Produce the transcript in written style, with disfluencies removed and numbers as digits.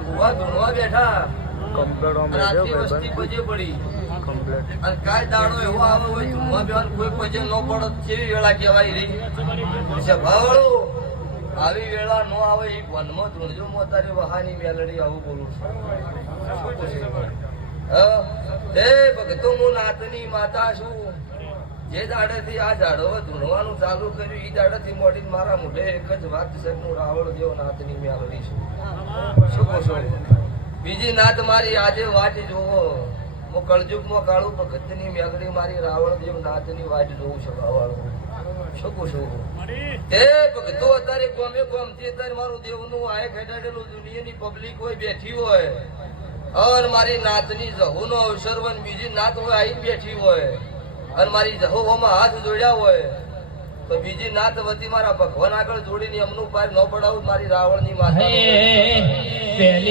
ભુવા ધૂણવા બેઠા કમ્પ્લીટ ઓમ રાત્રિ વસ્તી પજે પડી અને કાય દાડો એવો આવે હોય ધૂણવા બેવાનું કોઈ પજે ન પડે કેવી વેળા કહેવાય રહી ભાવળો આવી વેળા ન આવે એ વનમાં ધૂણજો મો તારી વહાની મેલડી આવું બોલું છું હે ભગતો હું નાતની માતા છું જે દાડેથી આ ઝાડો ધૂણવાનું ચાલુ કર્યું એ દાડેથી મોડીને મારા મોઢે એક જ વાત છે હું રાવળ જેવો નાતની મેલડી છું શું કહો છો બીજી નાત મારી આજે વાટ જોવો હું કળજુગમાં કાળું ભગતની મેલડી મારી રાવળ જેવ નાતની વાટ જોઉં છું રાવળ શું કહું છું એ ભગતો અત્યારે ગમે ગમતી અત્યારે મારું દેવનું આય ખેડાડેલું દુનિયાની પબ્લિક હોય બેઠી હોય અને મારી નાતની જહુનો અવસર હોય બીજી નાત હોય આઈ બેઠી હોય અને મારી જહોમાં હાથ જોડ્યા હોય તો બીજી નાત વતી મારા ભગવાન આગળ જોડીને એમનું પાર ન પડાવું મારી રાવણની માતા